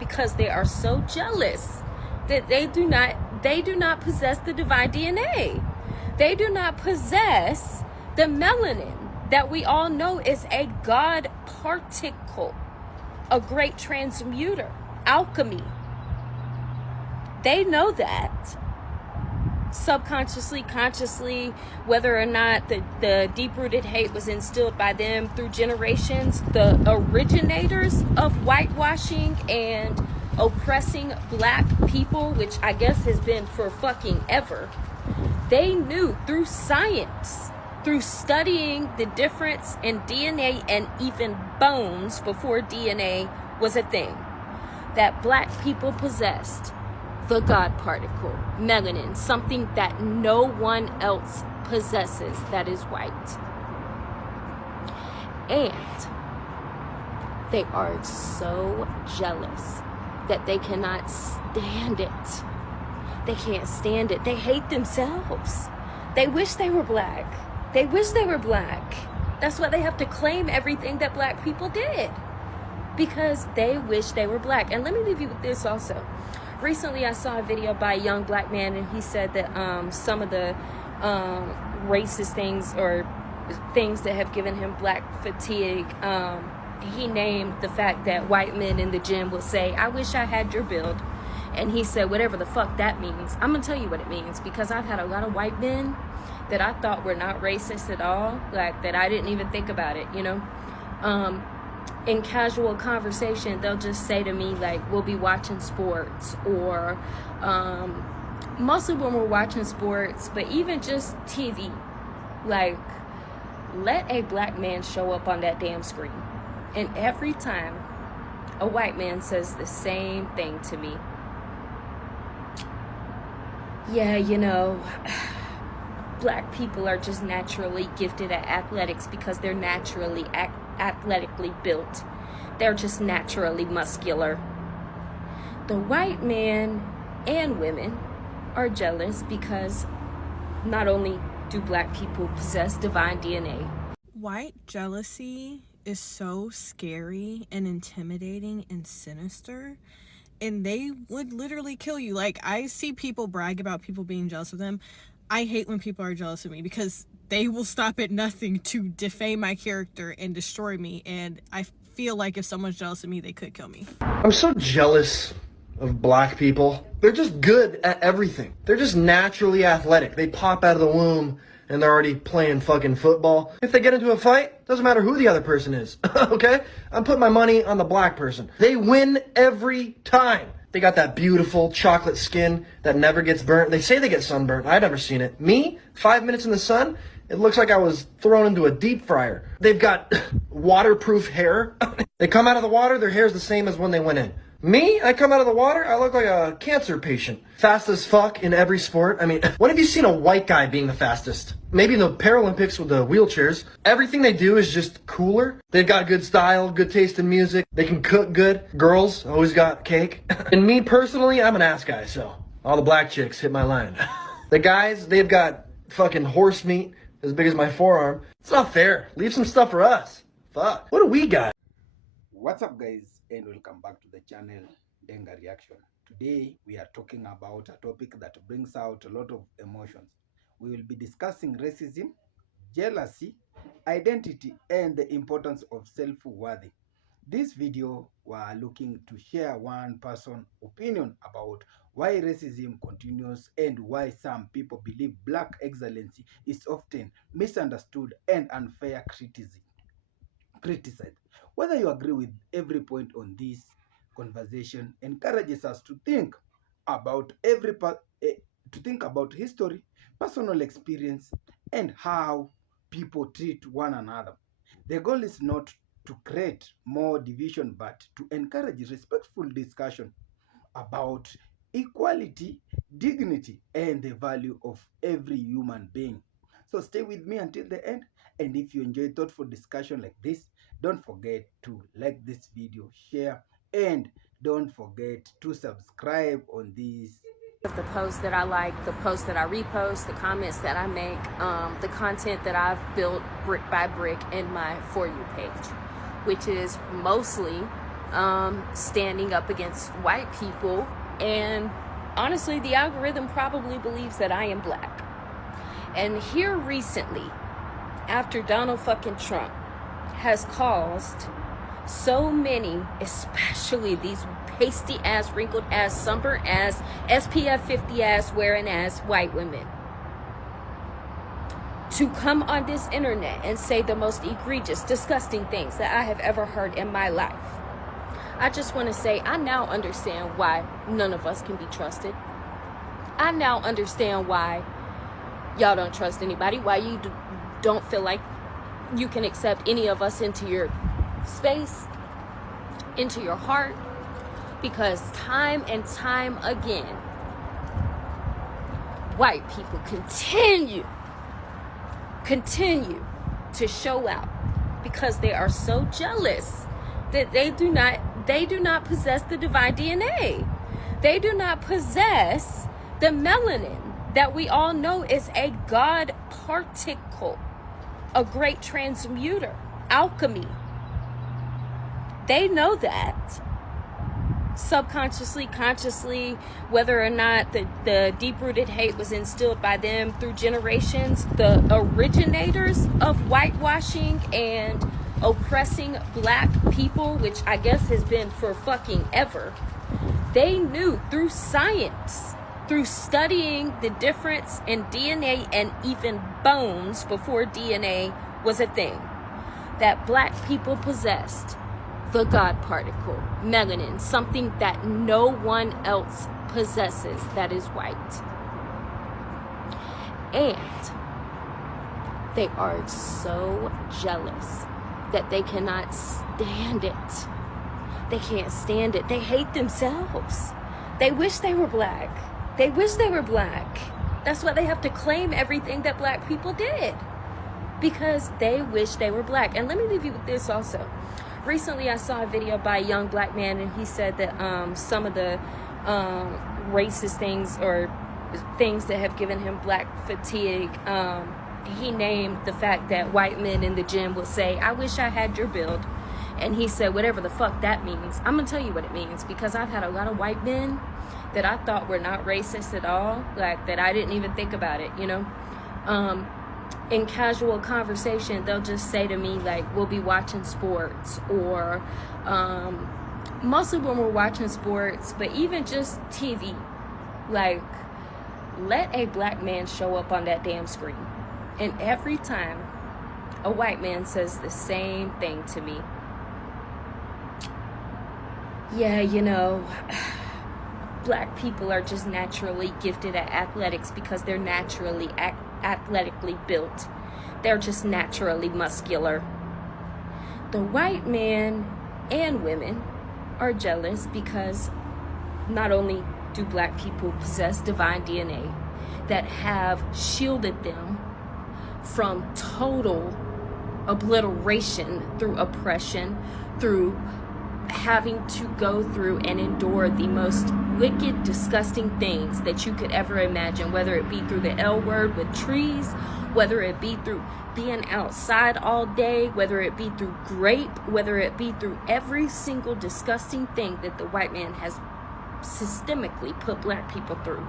because they are so jealous that they do not possess the divine DNA. They do not possess the melanin that we all know is a God particle, a great transmuter, alchemy. They know that. Subconsciously, consciously, whether or not the deep-rooted hate was instilled by them through generations, the originators of whitewashing and oppressing black people, which I guess has been for fucking ever, they knew through science, through studying the difference in DNA and even bones before DNA was a thing, that black people possessed the God particle, melanin, something that no one else possesses that is white. And they are so jealous that they cannot stand it. They can't stand it. They hate themselves. They wish they were black. They wish they were black. That's why they have to claim everything that black people did, because they wish they were black. And let me leave you with this also. Recently, I saw a video by a young black man, and he said that some of the racist things or things that have given him black fatigue, he named the fact that white men in the gym will say, "I wish I had your build." And he said, whatever the fuck that means. I'm going to tell you what it means, because I've had a lot of white men that I thought were not racist at all, like that I didn't even think about it, you know? In casual conversation, they'll just say to me, like, we'll be watching sports, or mostly when we're watching sports, but even just TV, like, let a black man show up on that damn screen. And every time a white man says the same thing to me, yeah, you know, black people are just naturally gifted at athletics because they're naturally athletically built. They're just naturally muscular. The white man and women are jealous because not only do black people possess divine DNA. White jealousy is so scary and intimidating and sinister, and they would literally kill you. Like, I see people brag about people being jealous of them. I hate when people are jealous of me, because they will stop at nothing to defame my character and destroy me, and I feel like if someone's jealous of me, they could kill me. I'm so jealous of black people. They're just good at everything. They're just naturally athletic. They pop out of the womb and they're already playing fucking football. If they get into a fight, doesn't matter who the other person is, okay? I'm putting my money on the black person. They win every time. They got that beautiful chocolate skin that never gets burnt. They say they get sunburnt. I've never seen it. Me, 5 minutes in the sun, it looks like I was thrown into a deep fryer. They've got waterproof hair. They come out of the water, their hair's the same as when they went in. Me, I come out of the water, I look like a cancer patient. Fast as fuck in every sport. I mean, when have you seen a white guy being the fastest? Maybe in the Paralympics with the wheelchairs. Everything they do is just cooler. They've got good style, good taste in music. They can cook good. Girls always got cake. And me personally, I'm an ass guy, so all the black chicks hit my line. The guys, they've got fucking horse meat as big as my forearm. It's not fair. Leave some stuff for us. Fuck. What do we got? What's up, guys, and welcome back to the channel Denga Reaction. Today we are talking about a topic that brings out a lot of emotions. We will be discussing racism, jealousy, identity, and the importance of self-worth. This video we are looking to share one person's opinion about why racism continues and why some people believe black excellency is often misunderstood and unfair criticized. Whether you agree with every point on this conversation encourages us to think about history, personal experience, and how people treat one another. The goal is not to create more division, but to encourage respectful discussion about equality, dignity, and the value of every human being. So stay with me until the end, and if you enjoy thoughtful discussion like this, don't forget to like this video, share, and don't forget to subscribe on this. The posts that I like, the posts that I repost, the comments that I make, the content that I've built brick by brick in my For You page, which is mostly standing up against white people. And honestly, the algorithm probably believes that I am black. And here recently, after Donald fucking Trump has caused so many, especially these pasty ass, wrinkled ass, sunburned ass, SPF 50 ass wearing ass white women, to come on this internet and say the most egregious, disgusting things that I have ever heard in my life. I just want to say, I now understand why none of us can be trusted. I now understand why y'all don't trust anybody, why you don't feel like you can accept any of us into your space, into your heart, because time and time again, white people continue to show out because they are so jealous that they do not possess the divine DNA. They do not possess the melanin that we all know is a God particle, a great transmuter, alchemy. They know that. Subconsciously, consciously, whether or not the deep-rooted hate was instilled by them through generations, the originators of whitewashing and oppressing black people, which I guess has been for fucking ever, they knew through science, through studying the difference in DNA and even bones before DNA was a thing, that black people possessed the God particle, melanin, something that no one else possesses that is white. And they are so jealous that they cannot stand it. They can't stand it. They hate themselves. They wish they were black. They wish they were black. That's why they have to claim everything that black people did, because they wish they were black. And let me leave you with this also. Recently, I saw a video by a young black man, and he said that some of the racist things or things that have given him black fatigue, he named the fact that white men in the gym will say, "I wish I had your build." And he said, whatever the fuck that means. I'm going to tell you what it means, because I've had a lot of white men that I thought were not racist at all, like that I didn't even think about it, you know. In casual conversation, they'll just say to me, like, we'll be watching sports, or mostly when we're watching sports, but even just TV, like, let a black man show up on that damn screen. And every time a white man says the same thing to me, yeah, you know, black people are just naturally gifted at athletics because they're naturally athletically built. They're just naturally muscular. The white man and women are jealous because not only do black people possess divine DNA that have shielded them from total obliteration through oppression, through having to go through and endure the most wicked, disgusting things that you could ever imagine, whether it be through the L word with trees, whether it be through being outside all day, whether it be through grape, whether it be through every single disgusting thing that the white man has systemically put black people through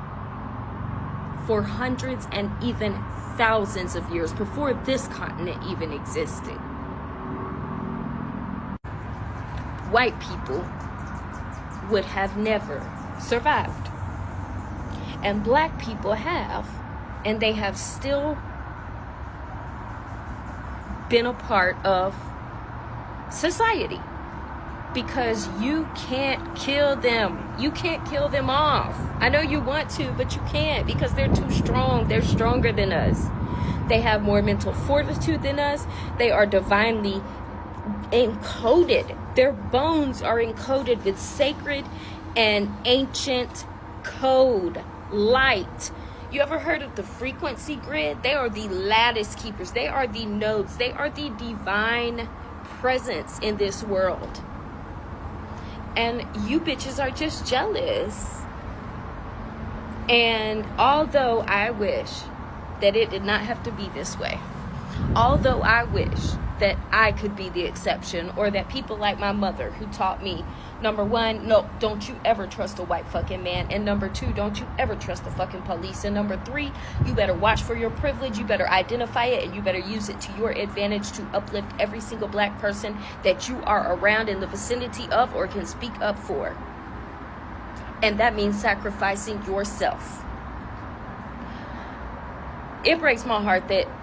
for hundreds and even thousands of years before this continent even existed. White people would have never survived. And black people have, and they have still been a part of society, because you can't kill them. You can't kill them off. I know you want to, but you can't, because they're too strong. They're stronger than us. They have more mental fortitude than us. They are divinely encoded. Their bones are encoded with sacred and ancient code, light. You ever heard of the frequency grid? They are the lattice keepers. They are the nodes. They are the divine presence in this world. And you bitches are just jealous. And although I wish that it did not have to be this way, although I wish that I could be the exception, or that people like my mother, who taught me, number one, no, don't you ever trust a white fucking man, and number two, don't you ever trust the fucking police, and number three, you better watch for your privilege, you better identify it, and you better use it to your advantage to uplift every single black person that you are around, in the vicinity of, or can speak up for. And that means sacrificing yourself. It breaks my heart that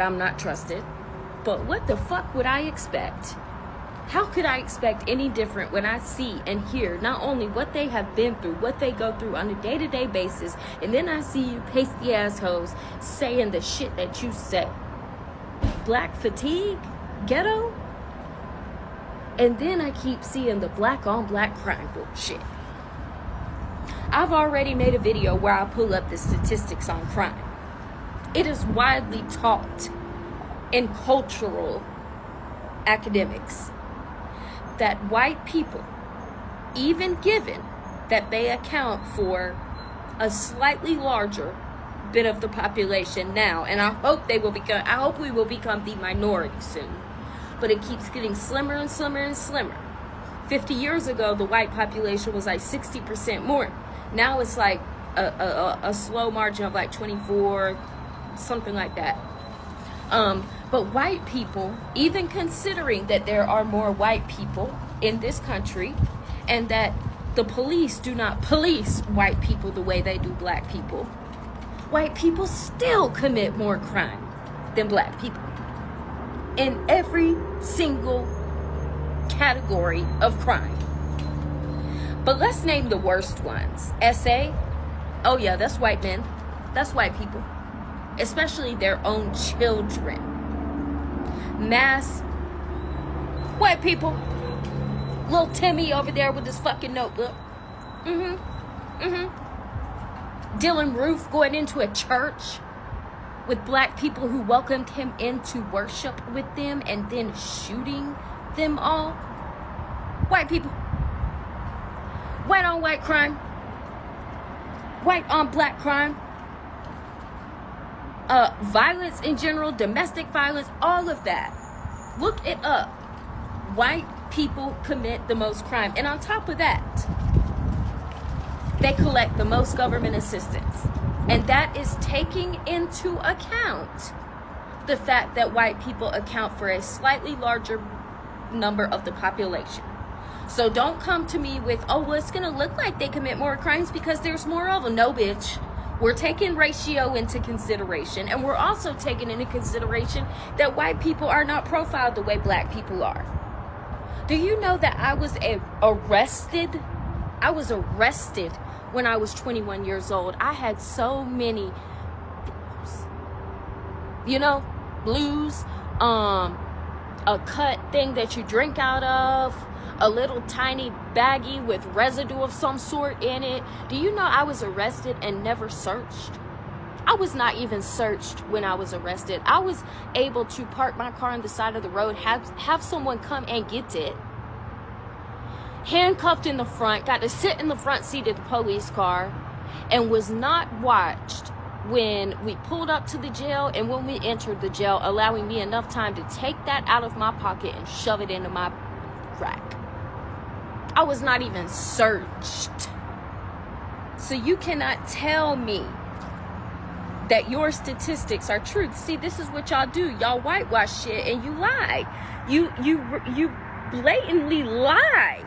I'm not trusted. But what the fuck would I expect? How could I expect any different when I see and hear not only what they have been through, what they go through on a day-to-day basis, and then I see you pasty assholes saying the shit that you say. Black fatigue? Ghetto? And then I keep seeing the black on black crime bullshit. I've already made a video where I pull up the statistics on crime. It is widely taught in cultural academics that white people, even given that they account for a slightly larger bit of the population now, and I hope we will become the minority soon, but it keeps getting slimmer and slimmer and slimmer. 50 years ago, the white population was like 60% more. Now it's like a slow margin of like 24, something like that. But white people, even considering that there are more white people in this country, and that the police do not police white people the way they do black people, white people still commit more crime than black people. In every single category of crime. But let's name the worst ones. SA? Oh yeah, that's white men. That's white people. Especially their own children. Mass? White people. Little Timmy over there with his fucking notebook. Dylan Roof going into a church with black people who welcomed him in to worship with them and then shooting them all. White people. White on white crime. White on black crime. Violence in general, domestic violence, all of that. Look it up. White people commit the most crime. And on top of that, they collect the most government assistance. And that is taking into account the fact that white people account for a slightly larger number of the population. So don't come to me with, oh, well, it's going to look like they commit more crimes because there's more of them. No, bitch. We're taking ratio into consideration. And we're also taking into consideration that white people are not profiled the way black people are. Do you know that I was arrested? I was arrested when I was 21 years old. I had so many blues. You know, blues, a cut thing that you drink out of, a little tiny baggie with residue of some sort in it. Do you know I was arrested and never searched? I was not even searched when I was arrested. I was able to park my car on the side of the road, have someone come and get it, handcuffed in the front, got to sit in the front seat of the police car, and was not watched when we pulled up to the jail and when we entered the jail, allowing me enough time to take that out of my pocket and shove it into my rack. I was not even searched. So you cannot tell me that your statistics are true. See, this is what y'all do. Y'all whitewash shit and you lie. You blatantly lie.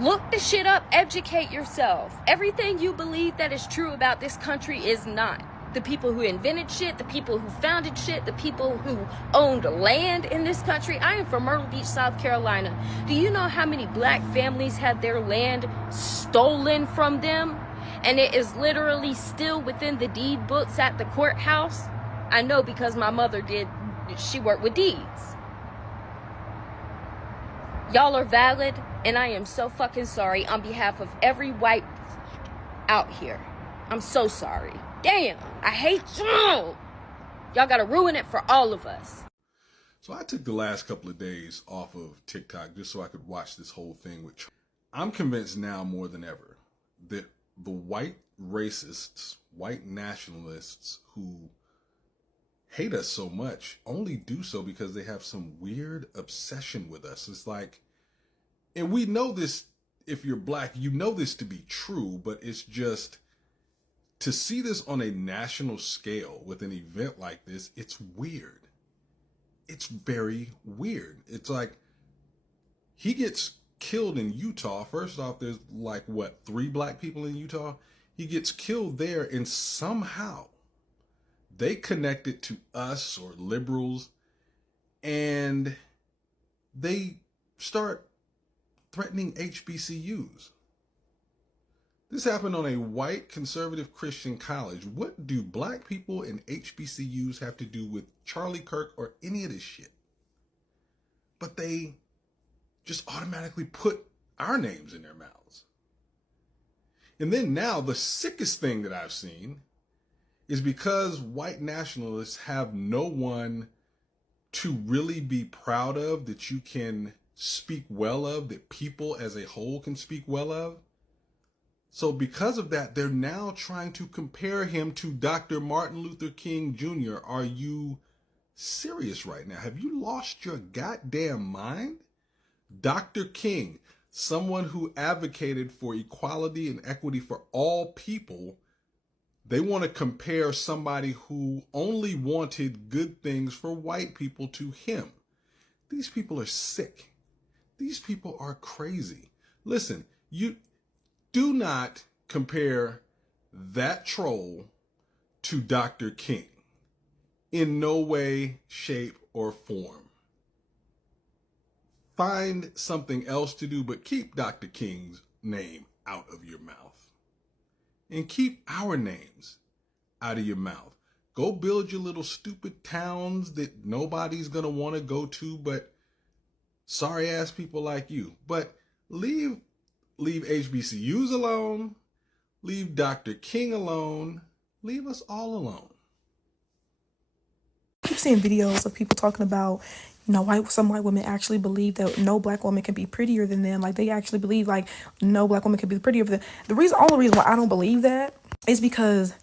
Look the shit up, educate yourself. Everything you believe that is true about this country is not. The people who invented shit, the people who founded shit, the people who owned land in this country. I am from Myrtle Beach, South Carolina. Do you know how many black families had their land stolen from them? And it is literally still within the deed books at the courthouse. I know because my mother she worked with deeds. Y'all are valid, and I am so fucking sorry on behalf of every white out here. I'm so sorry. Damn, I hate y'all. Y'all gotta ruin it for all of us. So I took the last couple of days off of TikTok just so I could watch this whole thing with Trump. I'm convinced now more than ever that the white racists, white nationalists who hate us so much only do so because they have some weird obsession with us. It's like, and we know this, if you're black, you know this to be true, but it's just to see this on a national scale with an event like this, it's weird. It's very weird. It's like he gets killed in Utah. First off, there's like, what, 3 black people in Utah? He gets killed there, and somehow they connect it to us or liberals, and they start threatening HBCUs. This happened on a white conservative Christian college. What do black people in HBCUs have to do with Charlie Kirk or any of this shit? But they just automatically put our names in their mouths. And then now the sickest thing that I've seen is because white nationalists have no one to really be proud of, that you can speak well of, that people as a whole can speak well of. So because of that, they're now trying to compare him to Dr. Martin Luther King Jr. Are you serious right now? Have you lost your goddamn mind? Dr. King, someone who advocated for equality and equity for all people, they want to compare somebody who only wanted good things for white people to him. These people are sick. These people are crazy. Listen, you do not compare that troll to Dr. King in no way, shape, or form. Find something else to do, but keep Dr. King's name out of your mouth. And keep our names out of your mouth. Go build your little stupid towns that nobody's going to want to go to, but sorry ass people like you. But leave HBCUs alone. Leave Dr. King alone. Leave us all alone. I keep seeing videos of people talking about, some white women actually believe that no black woman can be prettier than them. Like, they actually believe, like, no black woman can be prettier than them. Only reason why I don't believe that is because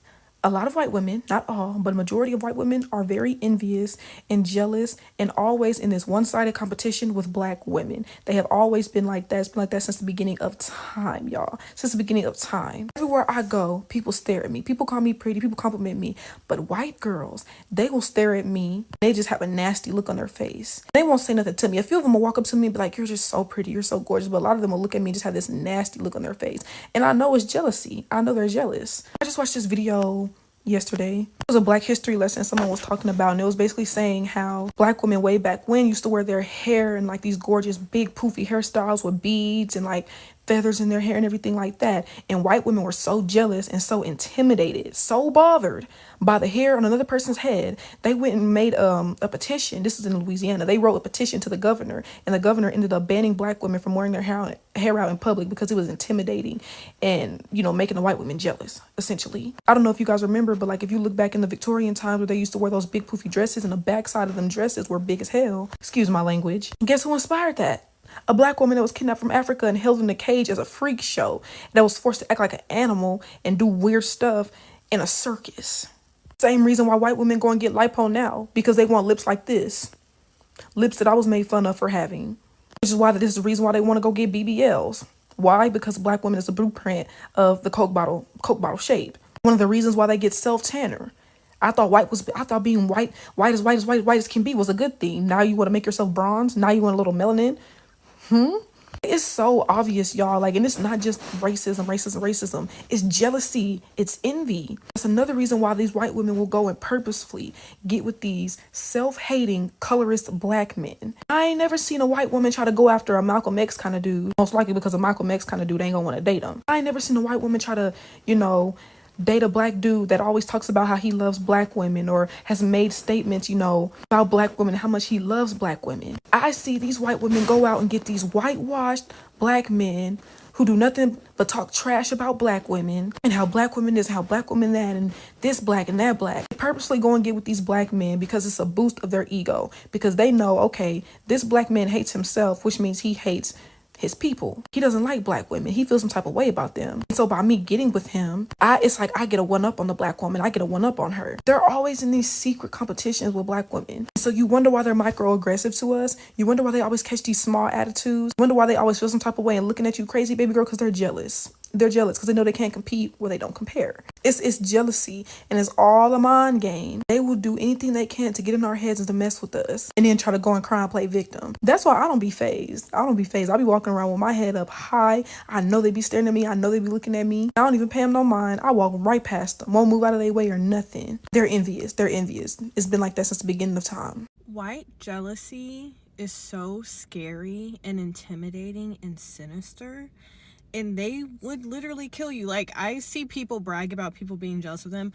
a lot of white women, not all, but a majority of white women are very envious and jealous and always in this one-sided competition with black women. They have always been like that. It's been like that since the beginning of time, y'all. Since the beginning of time. Everywhere I go, people stare at me. People call me pretty. People compliment me. But white girls, they will stare at me. They just have a nasty look on their face. They won't say nothing to me. A few of them will walk up to me and be like, "You're just so pretty. You're so gorgeous." But a lot of them will look at me and just have this nasty look on their face. And I know it's jealousy. I know they're jealous. I just watched this video yesterday. It was a Black history lesson someone was talking about, and it was basically saying how black women way back when used to wear their hair in like these gorgeous big poofy hairstyles with beads and like feathers in their hair and everything like that. And white women were so jealous and so intimidated, so bothered by the hair on another person's head, they went and made a petition. This is in Louisiana. They wrote a petition to the governor, and the governor ended up banning black women from wearing their hair out in public because it was intimidating and, making the white women jealous, essentially. I don't know if you guys remember, but like if you look back in the Victorian times where they used to wear those big poofy dresses and the backside of them dresses were big as hell. Excuse my language. Guess who inspired that? A black woman that was kidnapped from Africa and held in a cage as a freak show, that was forced to act like an animal and do weird stuff in a circus. Same reason why white women go and get lipo now, because they want lips like this. Lips that I was made fun of for having. Which is why this is the reason why they want to go get BBLs. Why? Because black women is a blueprint of the Coke bottle shape. One of the reasons why they get self-tanner. I thought being white as can be was a good thing. Now you want to make yourself bronze? Now you want a little melanin? It's so obvious, y'all. Like, and it's not just racism. It's jealousy. It's envy. That's another reason why these white women will go and purposefully get with these self-hating, colorist black men. I ain't never seen a white woman try to go after a Malcolm X kind of dude. Most likely because a Malcolm X kind of dude ain't gonna want to date him. I ain't never seen a white woman try to, date a black dude that always talks about how he loves black women or has made statements, about black women, how much he loves black women. I see these white women go out and get these whitewashed black men who do nothing but talk trash about black women and how black women this, how black women that, and this black and that black. They purposely go and get with these black men because it's a boost of their ego, because they know, okay, this black man hates himself, which means he hates his people. He doesn't like black women. He feels some type of way about them. So by me getting with him, it's like I get a one up on the black woman. I get a one up on her. They're always in these secret competitions with black women. So you wonder why they're microaggressive to us. You wonder why they always catch these small attitudes. You wonder why they always feel some type of way and looking at you crazy, baby girl, because they're jealous. They're jealous because they know they can't compete where they don't compare. It's jealousy, and it's all a mind game. They will do anything they can to get in our heads and to mess with us, and then try to go and cry and play victim. That's why I don't be phased. I be walking around with my head up high. I know they be staring at me. I know they be looking at me. I don't even pay them no mind. I walk right past them. Won't move out of their way or nothing. They're envious. It's been like that since the beginning of time. White jealousy is so scary and intimidating and sinister. And they would literally kill you. Like, I see people brag about people being jealous of them.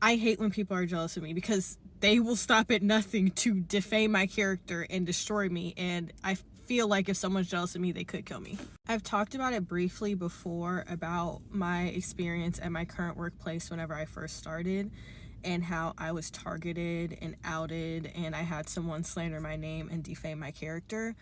I hate when people are jealous of me because they will stop at nothing to defame my character and destroy me. And I feel like if someone's jealous of me, they could kill me. I've talked about it briefly before about my experience at my current workplace whenever I first started, and how I was targeted and outed, and I had someone slander my name and defame my character.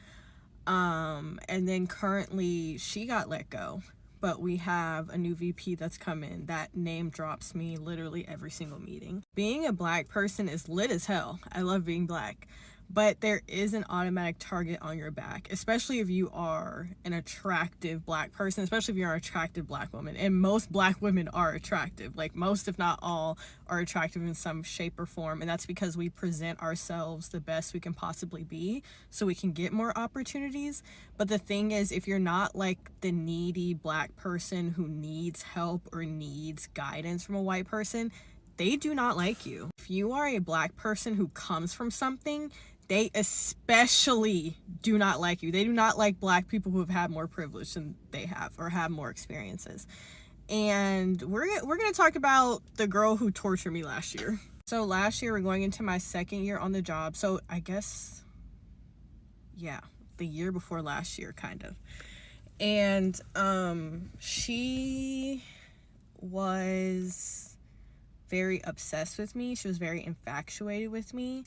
And then currently she got let go, but we have a new VP that's come in that name drops me literally every single meeting. Being a black person is lit as hell. I love being black. But there is an automatic target on your back, especially if you are an attractive black person, especially if you're an attractive black woman. And most black women are attractive. Like, most, if not all, are attractive in some shape or form. And that's because we present ourselves the best we can possibly be so we can get more opportunities. But the thing is, if you're not like the needy black person who needs help or needs guidance from a white person, they do not like you. If you are a black person who comes from something, they especially do not like you. They do not like black people who have had more privilege than they have or have more experiences. And we're going to talk about the girl who tortured me last year. So last year, we're going into my second year on the job. So I guess, yeah, the year before last year, kind of. And she was very obsessed with me. She was very infatuated with me.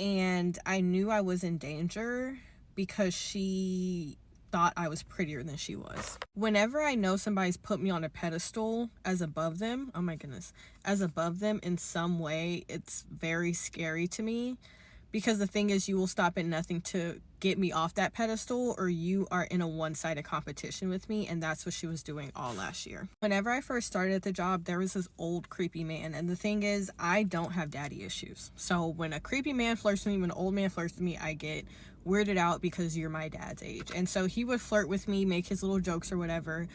And I knew I was in danger because she thought I was prettier than she was. Whenever I know somebody's put me on a pedestal as above them, oh my goodness, as above them in some way, it's very scary to me. Because the thing is, you will stop at nothing to get me off that pedestal, or you are in a one-sided competition with me, and that's what she was doing all last year. Whenever I first started at the job, there was this old creepy man, and the thing is, I don't have daddy issues. So when a creepy man flirts with me, when an old man flirts with me, I get weirded out because you're my dad's age. And so he would flirt with me, make his little jokes or whatever,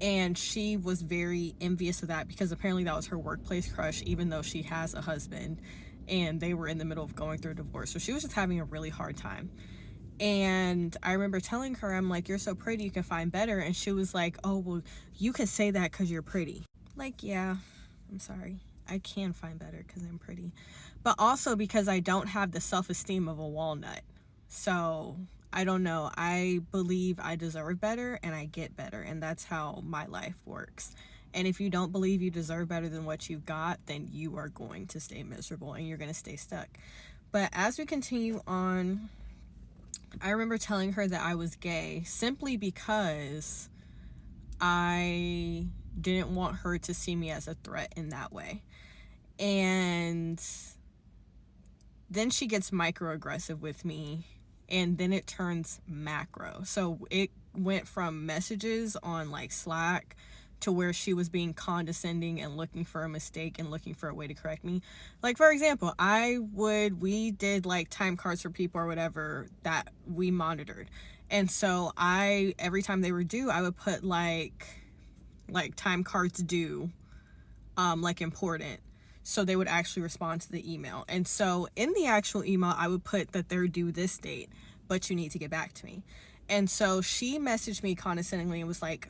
and she was very envious of that because apparently that was her workplace crush, even though she has a husband. And they were in the middle of going through a divorce. So she was just having a really hard time. And I remember telling her, I'm like, you're so pretty, you can find better. And she was like, oh, well, you can say that because you're pretty. Like, yeah, I'm sorry. I can find better because I'm pretty. But also because I don't have the self-esteem of a walnut. So I don't know. I believe I deserve better and I get better. And that's how my life works. And if you don't believe you deserve better than what you've got, then you are going to stay miserable and you're going to stay stuck. But as we continue on, I remember telling her that I was gay simply because I didn't want her to see me as a threat in that way. And then she gets microaggressive with me, and then it turns macro. So it went from messages on like Slack to where she was being condescending and looking for a mistake and looking for a way to correct me. Like, for example, we did like time cards for people or whatever that we monitored. And so every time they were due, I would put like time cards due, like important. So they would actually respond to the email. And so in the actual email, I would put that they're due this date, but you need to get back to me. And so she messaged me condescendingly and was like,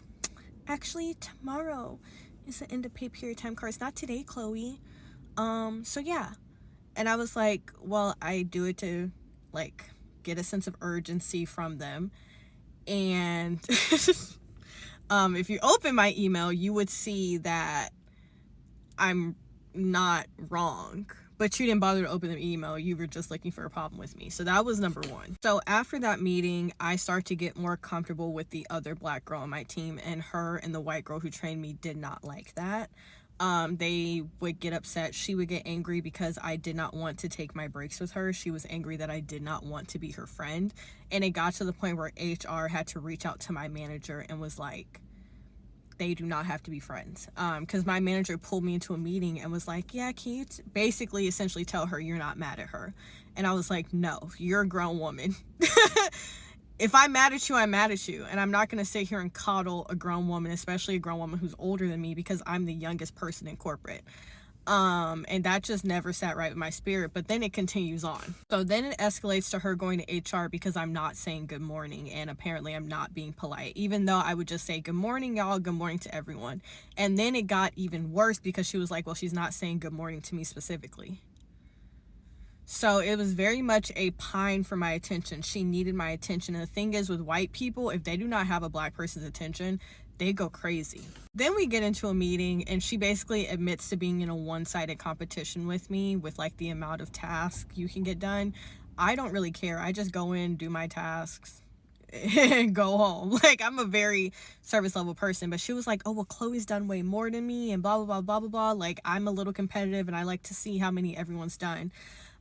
actually, tomorrow is the end of pay period time cards, not today, Chloe. So yeah. And I was like, well, I do it to like get a sense of urgency from them. And if you open my email, you would see that I'm not wrong, but you didn't bother to open the email. You were just looking for a problem with me. So that was number one. So after that meeting, I started to get more comfortable with the other black girl on my team, and her and the white girl who trained me did not like that. They would get upset. She would get angry because I did not want to take my breaks with her. She was angry that I did not want to be her friend. And it got to the point where HR had to reach out to my manager and was like, they do not have to be friends. Because my manager pulled me into a meeting and was like, yeah, can you basically essentially tell her you're not mad at her? And I was like, no, you're a grown woman. If I'm mad at you, I'm mad at you. And I'm not going to sit here and coddle a grown woman, especially a grown woman who's older than me, because I'm the youngest person in corporate. And that just never sat right with my spirit. But then it continues on. So then it escalates to her going to HR because I'm not saying good morning, and apparently I'm not being polite, even though I would just say good morning, y'all, good morning to everyone. And then it got even worse because she was like, well, she's not saying good morning to me specifically. So it was very much a pine for my attention. She needed my attention. And the thing is, with white people, if they do not have a black person's attention, they go crazy. Then we get into a meeting, and she basically admits to being in a one-sided competition with me with like the amount of tasks you can get done. I don't really care. I just go in, do my tasks, and go home. Like, I'm a very service level person. But she was like, oh, well, Chloe's done way more than me, and blah, blah, blah, blah, blah, blah. Like, I'm a little competitive, and I like to see how many everyone's done.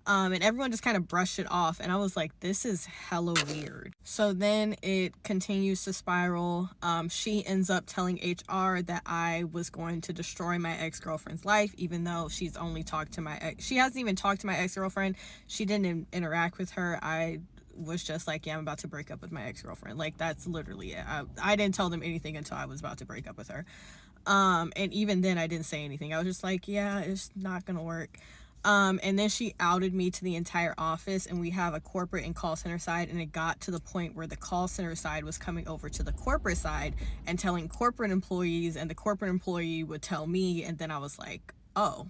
And everyone just kind of brushed it off, and I was like, this is hella weird. So then it continues to spiral. She ends up telling HR that I was going to destroy my ex-girlfriend's life, even though she's only talked to my ex. She hasn't even talked to my ex-girlfriend. She didn't interact with her. I was just like, yeah, I'm about to break up with my ex-girlfriend. Like, that's literally it. I didn't tell them anything until I was about to break up with her. And even then I didn't say anything. I was just like, yeah, it's not gonna work. And then she outed me to the entire office, and we have a corporate and call center side, and it got to the point where the call center side was coming over to the corporate side and telling corporate employees, and the corporate employee would tell me, and then I was like, oh.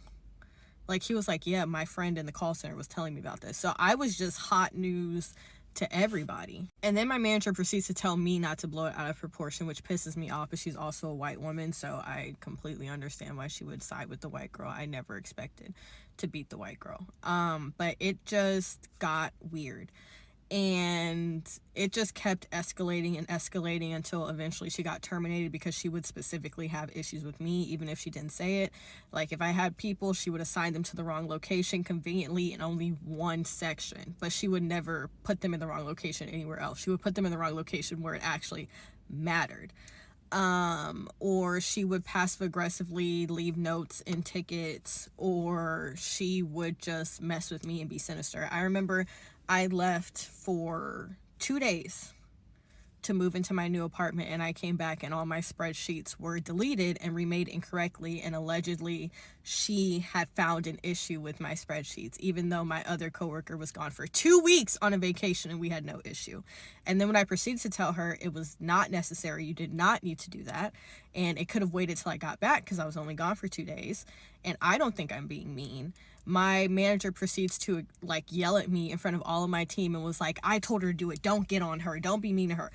Like, he was like, yeah, my friend in the call center was telling me about this. So I was just hot news to everybody. And then my manager proceeds to tell me not to blow it out of proportion, which pisses me off, but she's also a white woman, so I completely understand why she would side with the white girl. I never expected to beat the white girl. But it just got weird. And it just kept escalating and escalating until eventually she got terminated, because she would specifically have issues with me, even if she didn't say it. Like, if I had people, she would assign them to the wrong location conveniently in only one section, but she would never put them in the wrong location anywhere else. She would put them in the wrong location where it actually mattered. Or she would passive aggressively leave notes in tickets, or she would just mess with me and be sinister. I remember I left for 2 days to move into my new apartment, and I came back and all my spreadsheets were deleted and remade incorrectly, and allegedly she had found an issue with my spreadsheets, even though my other coworker was gone for 2 weeks on a vacation and we had no issue. And then when I proceeded to tell her it was not necessary, you did not need to do that, and it could have waited till I got back because I was only gone for 2 days, and I don't think I'm being mean, my manager proceeds to like yell at me in front of all of my team and was like, I told her to do it, don't get on her, don't be mean to her.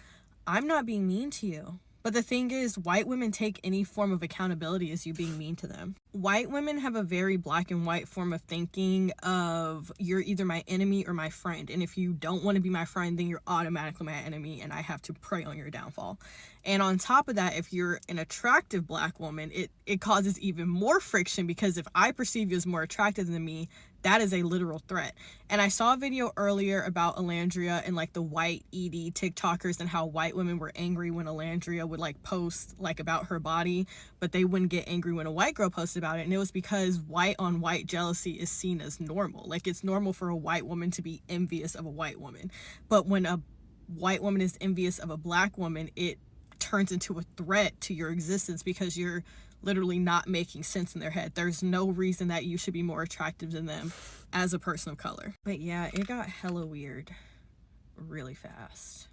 I'm not being mean to you. But the thing is, white women take any form of accountability as you being mean to them. White women have a very black and white form of thinking of, you're either my enemy or my friend. And if you don't want to be my friend, then you're automatically my enemy, and I have to prey on your downfall. And on top of that, if you're an attractive black woman, it causes even more friction, because if I perceive you as more attractive than me, that is a literal threat. And I saw a video earlier about Alandria and like the white ED TikTokers, and how white women were angry when Alandria would like post like about her body, but they wouldn't get angry when a white girl posted about it. And it was because white on white jealousy is seen as normal. Like, it's normal for a white woman to be envious of a white woman. But when a white woman is envious of a black woman, it turns into a threat to your existence, because you're literally not making sense in their head. There's no reason that you should be more attractive than them as a person of color. But yeah, it got hella weird really fast.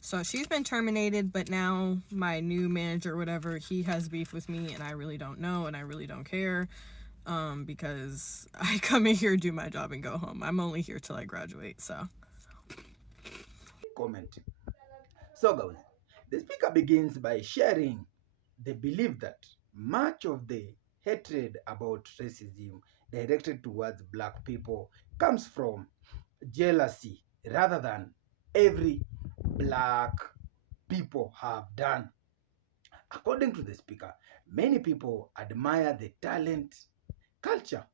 So she's been terminated, but now my new manager, whatever, he has beef with me, and I really don't know, and I really don't care, because I come in here, do my job, and go home. I'm only here till I graduate, so. Comment. So guys, the speaker begins by sharing the belief that much of the hatred about racism directed towards black people comes from jealousy rather than every black people have done. According to the speaker, many people admire the talent, culture,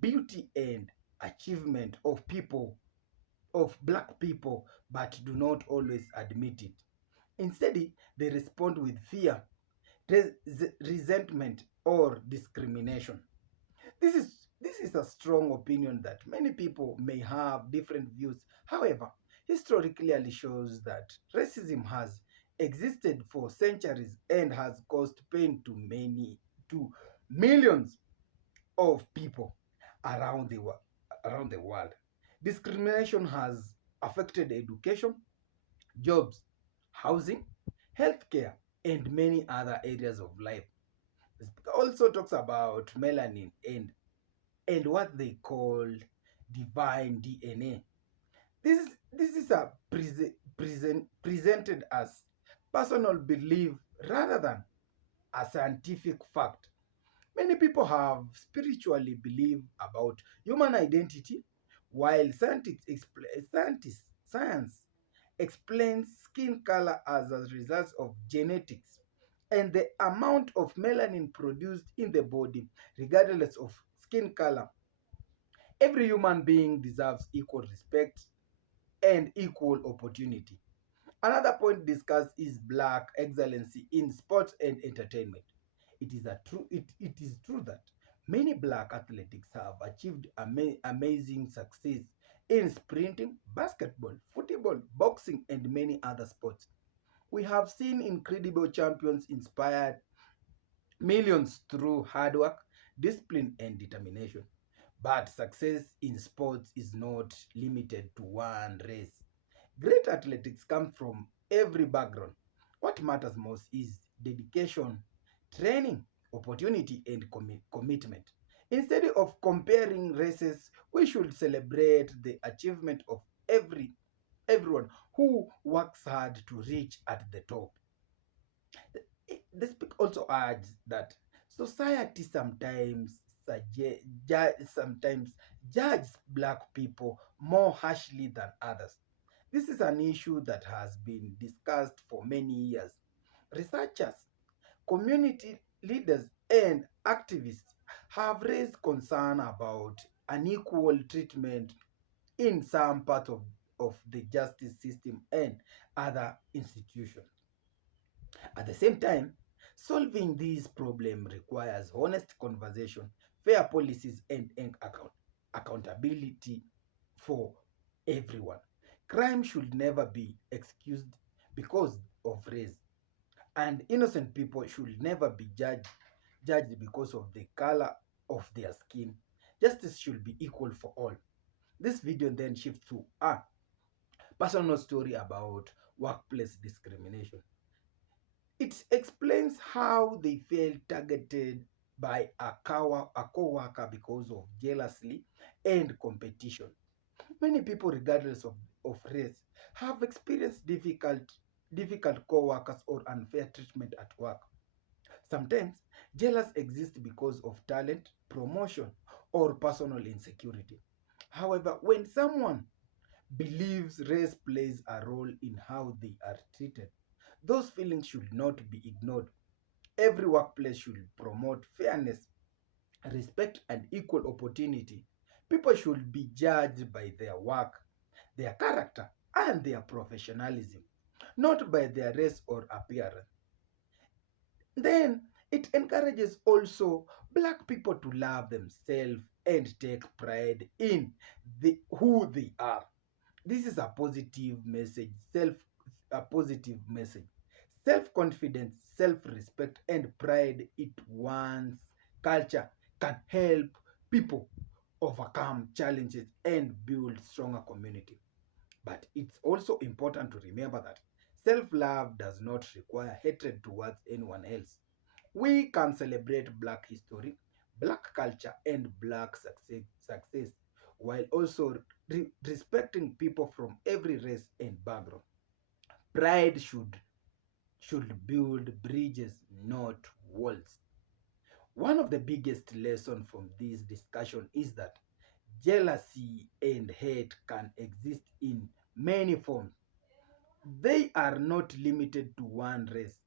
beauty, and achievement of black people, but do not always admit it. Instead, they respond with fear, resentment, or discrimination. This is a strong opinion that many people may have different views. However, history clearly shows that racism has existed for centuries and has caused pain to millions of people around around the world. Discrimination has affected education, jobs, housing, healthcare, and many other areas of life. It also talks about melanin and what they call divine DNA. This is a presented as personal belief rather than a scientific fact. Many people have spiritually believed about human identity, while science explains skin color as a result of genetics and the amount of melanin produced in the body, regardless of skin color. Every human being deserves equal respect and equal opportunity. Another point discussed is black excellency in sports and entertainment. It is true that many black athletics have achieved amazing success in sprinting, basketball, football, boxing, and many other sports. We have seen incredible champions inspired millions through hard work, discipline, and determination. But success in sports is not limited to one race. Great athletics come from every background. What matters most is dedication, training, opportunity, and commitment. Instead of comparing races, we should celebrate the achievement of everyone who works hard to reach at the top. The speaker also adds that society sometimes judges black people more harshly than others. This is an issue that has been discussed for many years. Researchers, community leaders, and activists have raised concern about unequal treatment in some parts of the justice system and other institutions. At the same time, solving this problem requires honest conversation, fair policies, and accountability for everyone. Crime should never be excused because of race, and innocent people should never be judged because of the color of their skin. Justice should be equal for all. This video then shifts to a personal story about workplace discrimination. It explains how they felt targeted by a co-worker because of jealousy and competition. Many people, regardless of race, have experienced difficult co-workers or unfair treatment at work. Sometimes jealous exists because of talent, promotion, or personal insecurity. However, when someone believes race plays a role in how they are treated, those feelings should not be ignored. Every workplace should promote fairness, respect, and equal opportunity. People should be judged by their work, their character, and their professionalism, not by their race or appearance. Then it encourages also black people to love themselves and take pride in who they are. This is a positive message, a positive message. Self-confidence, self-respect, and pride in one's culture can help people overcome challenges and build stronger community. But it's also important to remember that self-love does not require hatred towards anyone else. We can celebrate black history, black culture, and black success while also respecting people from every race and background. Pride should build bridges, not walls. One of the biggest lessons from this discussion is that jealousy and hate can exist in many forms. They are not limited to one race,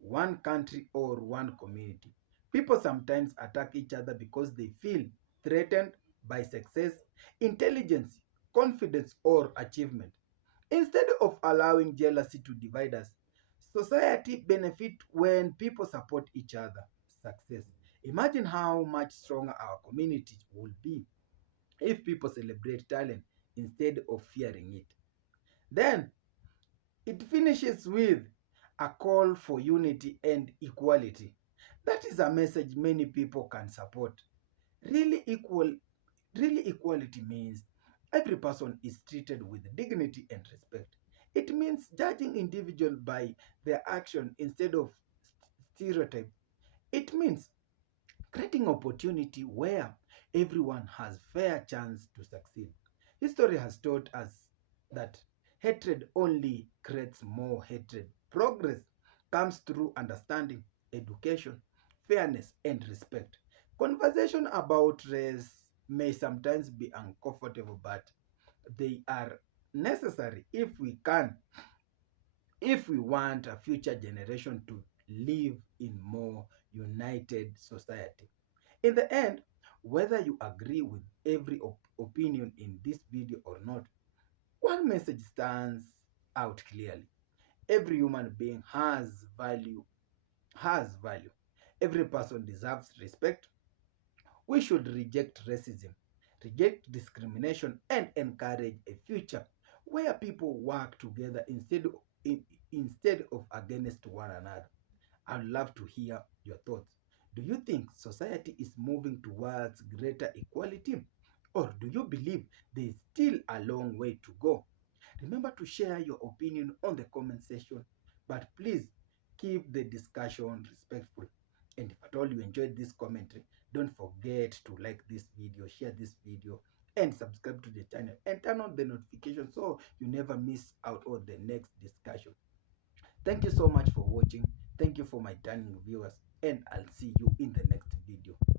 one country, or one community. People sometimes attack each other because they feel threatened by success, intelligence, confidence, or achievement. Instead of allowing jealousy to divide us, society benefits when people support each other success. Imagine how much stronger our community would be if people celebrate talent instead of fearing it. Then it finishes with a call for unity and equality. That is a message many people can support. Really equal really equality means every person is treated with dignity and respect. It means judging individual by their action instead of stereotype. It means creating opportunity where everyone has fair chance to succeed. History has taught us that hatred only creates more hatred. Progress comes through understanding, education, fairness, and respect. Conversation about race may sometimes be uncomfortable, but they are necessary if we want a future generation to live in more united society. In the end, whether you agree with every opinion in this video or not, one message stands out clearly. Every human being has value. Every person deserves respect. We should reject racism, reject discrimination, and encourage a future where people work together instead of against one another. I'd love to hear your thoughts. Do you think society is moving towards greater equality? Or do you believe there is still a long way to go? Remember to share your opinion on the comment section, but please keep the discussion respectful. And if at all you enjoyed this commentary, don't forget to like this video, share this video, and subscribe to the channel and turn on the notification so you never miss out on the next discussion. Thank you so much for watching. Thank you for my turning viewers, and I'll see you in the next video.